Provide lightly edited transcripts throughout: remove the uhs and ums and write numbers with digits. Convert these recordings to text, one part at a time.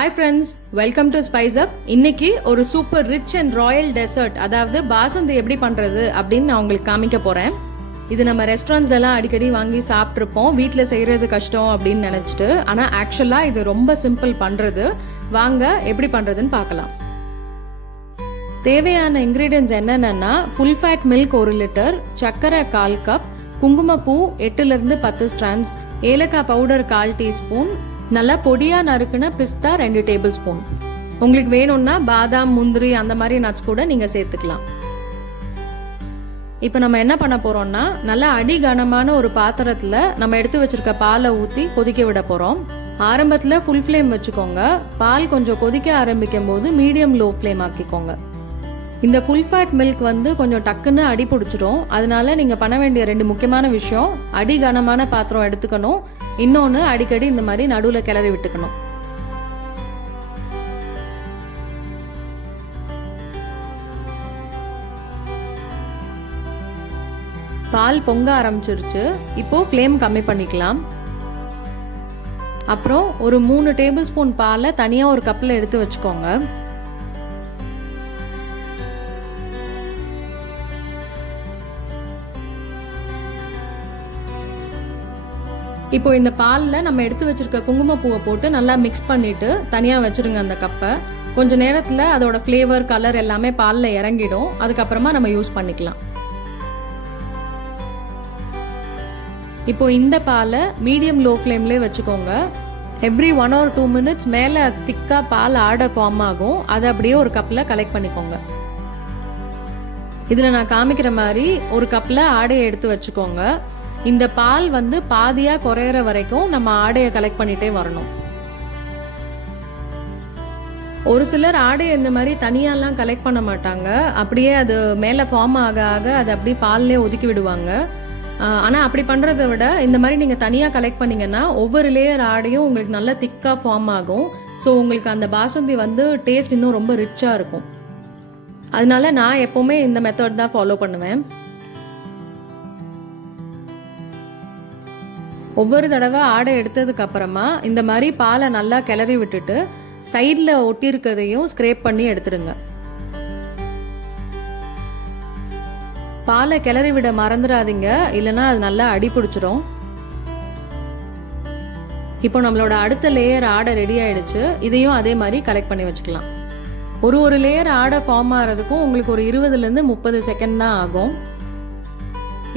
Hi friends, welcome to spice up. இன்னைக்கு ஒரு super rich and royal dessert, அதாவது பாசுந்தி எப்படி பண்ணுறது அப்படின்னு நான் உங்களுக்கு காமிக்க போகிறேன். இது நம்ம ரெஸ்டாரண்ட்ஸ்லாம் அடிக்கடி வாங்கி சாப்பிட்ருப்போம், வீட்டில் செய்கிறது கஷ்டம் அப்படின்னு நினச்சிட்டு. ஆனால் ஆக்சுவலாக இது ரொம்ப சிம்பிள் பண்ணுறது. வாங்க எப்படி பண்ணுறதுன்னு பார்க்கலாம். தேவையான இன்க்ரீடியன்ட்ஸ் என்னென்னா, ஃபுல் ஃபேட் மில்க் 1 லிட்டர், சர்க்கரை 1/4 கப், குங்குமப்பூ 8 to 10 ஸ்ட்ராண்ட்ஸ், ஏலக்காய் பவுடர் 1/4 டீஸ்பூன், நல்லா பொடியாக நறுக்குன பிஸ்தா 2 டேபிள் ஸ்பூன். உங்களுக்கு வேணும்னா பாதாம், முந்திரி அந்த மாதிரி நட்ஸ் கூட நீங்கள் சேர்த்துக்கலாம். இப்போ நம்ம என்ன பண்ண போகிறோம்னா, நல்லா அடி கனமான ஒரு பாத்திரத்தில் நம்ம எடுத்து வச்சிருக்க பாலை ஊற்றி கொதிக்க விட போகிறோம். ஆரம்பத்தில் ஃபுல் ஃப்ளேம் வச்சுக்கோங்க. பால் கொஞ்சம் கொதிக்க ஆரம்பிக்கும் போது மீடியம் லோ ஃப்ளேம் ஆக்கிக்கோங்க. இந்த ஃபுல் ஃபேட் மில்க் கொஞ்சம் டக்குன்னு அடி பிடிச்சிடும். அதனால நீங்கள் பண்ண வேண்டிய 2 முக்கியமான விஷயம்: அடி கனமான பாத்திரம் எடுத்துக்கணும், இன்னொன்று அடிக்கடி இந்த மாதிரி நடுவில் கிளறி விட்டுக்கணும். பால் பொங்க ஆரம்பிச்சிருச்சு. இப்போ ஃப்ளேம் கம்மி பண்ணிக்கலாம். அப்புறம் ஒரு 3 டேபிள் ஸ்பூன் பாலை தனியாக ஒரு கப்பில் எடுத்து வச்சுக்கோங்க. இப்போ இந்த பாலில் நம்ம எடுத்து வச்சிருக்க குங்குமப்பூவை போட்டு நல்லா மிக்ஸ் பண்ணிட்டு தனியாக வச்சிருங்க அந்த கப்பை. கொஞ்சம் நேரத்தில் அதோட ஃப்ளேவர், கலர் எல்லாமே பாலில் இறங்கிடும். அதுக்கப்புறமா நம்ம யூஸ் பண்ணிக்கலாம். இப்போ இந்த பாலை மீடியம் லோ ஃப்ளேம்லேயே வச்சுக்கோங்க. எவ்ரி 1 or 2 minutes மேலே திக்காக பால் ஆடை ஃபார்ம் ஆகும். அதை அப்படியே ஒரு கப்பில் கலெக்ட் பண்ணிக்கோங்க. இதில் நான் காமிக்கிற மாதிரி ஒரு கப்பில் ஆடையை எடுத்து வச்சுக்கோங்க. இந்த பால் பாதியாக குறையிற வரைக்கும் நம்ம ஆடையை கலெக்ட் பண்ணிட்டே வரணும். ஒரு சிலர் ஆடையை இந்த மாதிரி தனியாலாம் கலெக்ட் பண்ண மாட்டாங்க. அப்படியே அது மேலே ஃபார்ம் ஆக ஆக அது அப்படியே பால்லே ஒதுக்கி விடுவாங்க. ஆனால் அப்படி பண்ணுறதை விட இந்த மாதிரி நீங்கள் தனியாக கலெக்ட் பண்ணிங்கன்னா ஒவ்வொரு லேயர் ஆடையும் உங்களுக்கு நல்லா திக்காக ஃபார்ம் ஆகும். ஸோ உங்களுக்கு அந்த பாசுந்தி டேஸ்ட் இன்னும் ரொம்ப ரிச்சாக இருக்கும். அதனால நான் எப்போவுமே இந்த மெத்தட் தான் ஃபாலோ பண்ணுவேன். ஒவ்வொரு தடவை ஆடை எடுத்ததுக்கு அப்புறமா இந்த மாதிரி பாலை நல்லா கிளறி விட்டுட்டு சைடில் ஒட்டி இருக்கிறதையும் ஸ்க்ரேப் பண்ணி எடுத்துடுங்க. பாலை கிளறி விட மறந்துடாதீங்க, இல்லைன்னா அது நல்லா அடி பிடிச்சிரும். இப்போ நம்மளோட அடுத்த லேயர் ஆடை ரெடி ஆயிடுச்சு. இதையும் அதே மாதிரி கலெக்ட் பண்ணி வச்சுக்கலாம். ஒரு லேயர் ஆடை ஃபார்ம் ஆகிறதுக்கும் உங்களுக்கு ஒரு 20 to 30 செகண்ட் தான் ஆகும்.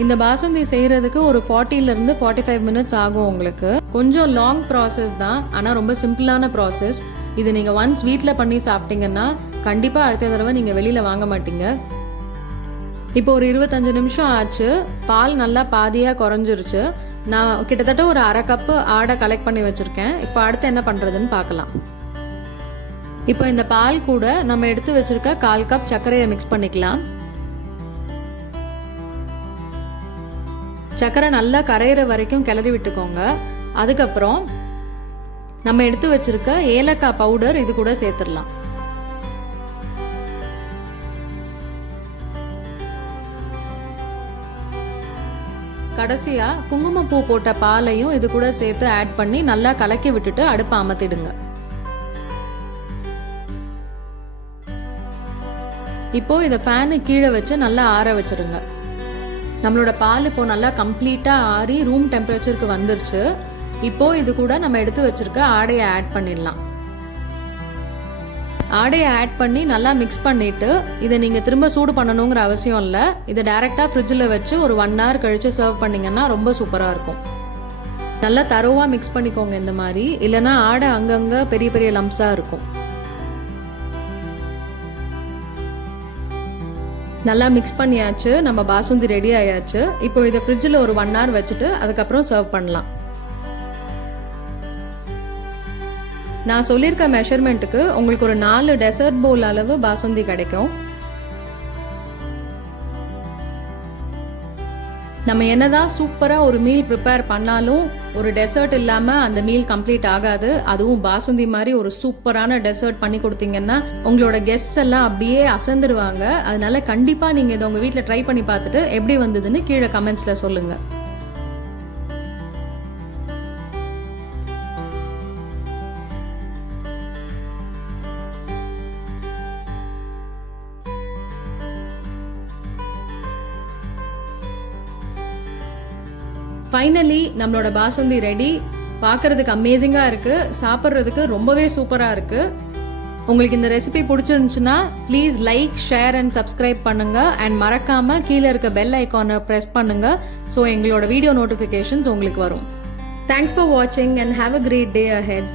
இந்த பாசுந்தி செய்கிறதுக்கு ஒரு 40 to 45 minutes ஆகும். உங்களுக்கு கொஞ்சம் லாங் ப்ராசஸ் தான், ஆனால் ரொம்ப சிம்பிளான ப்ராசஸ். இது நீங்கள் ஒன்ஸ் வீட்டில் பண்ணி சாப்பிட்டீங்கன்னா கண்டிப்பாக அடுத்த தடவை நீங்கள் வெளியில் வாங்க மாட்டீங்க. இப்போ ஒரு 25 நிமிஷம் ஆச்சு. பால் நல்லா பாதியாக குறைஞ்சிருச்சு. நான் கிட்டத்தட்ட ஒரு 1/2 கப்பு ஆடை கலெக்ட் பண்ணி வச்சுருக்கேன். இப்போ அடுத்து என்ன பண்ணுறதுன்னு பார்க்கலாம். இப்போ இந்த பால் கூட நம்ம எடுத்து வச்சுருக்க 1/4 கப் சர்க்கரையை மிக்ஸ் பண்ணிக்கலாம். சர்க்கரை நல்லா கரையிற வரைக்கும் கிளறி விட்டுக்கோங்க. அதுக்கப்புறம் நம்ம எடுத்து வச்சிருக்க ஏலக்காய் பவுடர் இது கூட சேர்த்துடலாம். கடைசியா குங்குமப்பூ போட்ட பாலையும் இது கூட சேர்த்து ஆட் பண்ணி நல்லா கலக்கி விட்டுட்டு அடுப்பை அமர்த்திடுங்க. இப்போ இதை ஃபேனு கீழே வச்சு நல்லா ஆற வச்சிருங்க. நம்மளோட பால் இப்போ நல்லா கம்ப்ளீட்டாக ஆறி ரூம் டெம்பரேச்சருக்கு வந்துருச்சு. இப்போ இது கூட நம்ம எடுத்து வச்சிருக்க ஆடையை ஆட் பண்ணிடலாம். ஆடையை ஆட் பண்ணி நல்லா மிக்ஸ் பண்ணிட்டு இதை நீங்கள் திரும்ப சூடு பண்ணணுங்கிற அவசியம் இல்லை. இதை டைரெக்டாக ஃப்ரிட்ஜில் வச்சு ஒரு 1 hour கழிச்சு சர்வ் பண்ணிங்கன்னா ரொம்ப சூப்பராக இருக்கும். நல்லா தரோவாக மிக்ஸ் பண்ணிக்கோங்க இந்த மாதிரி, இல்லைன்னா ஆடை அங்கங்கே பெரிய பெரிய லம்ஸாக இருக்கும். நல்லா மிக்ஸ் பண்ணியாச்சு. நம்ம பாசுந்தி ரெடி ஆயாச்சு. இப்போ இதை ஃப்ரிட்ஜில் ஒரு 1 hour வச்சுட்டு அதுக்கப்புறம் சர்வ் பண்ணலாம். நான் சொல்லியிருக்க மெஷர்மெண்ட்டுக்கு உங்களுக்கு ஒரு 4 டெசர்ட் பவுல் அளவு பாசுந்தி கிடைக்கும். நம்ம என்னதான் சூப்பராக ஒரு மீல் ப்ரிப்பேர் பண்ணாலும் ஒரு டெசர்ட் இல்லாமல் அந்த மீல் கம்ப்ளீட் ஆகாது. அதுவும் பாசுந்தி மாதிரி ஒரு சூப்பரான டெசர்ட் பண்ணி கொடுத்தீங்கன்னா உங்களோட கெஸ்ட்ஸ் எல்லாம் அப்படியே அசந்துடுவாங்க. அதனால கண்டிப்பாக நீங்கள் இதை உங்கள் வீட்டில் ட்ரை பண்ணி பார்த்துட்டு எப்படி வந்ததுன்னு கீழே கமெண்ட்ஸில் சொல்லுங்கள். ஃபைனலி நம்மளோட பாசுந்தி ரெடி. பார்க்கறதுக்கு அமேசிங்காக இருக்குது, சாப்பிட்றதுக்கு ரொம்பவே சூப்பராக இருக்குது. உங்களுக்கு இந்த ரெசிபி பிடிச்சிருந்துச்சுன்னா please like, share and subscribe பண்ணுங்கள். அண்ட் மறக்காமல் கீழே இருக்க பெல் ஐக்கானை ப்ரெஸ் பண்ணுங்கள். ஸோ எங்களோட வீடியோ நோட்டிஃபிகேஷன்ஸ் உங்களுக்கு வரும். தேங்க்ஸ் ஃபார் வாட்சிங் and have a great day ahead.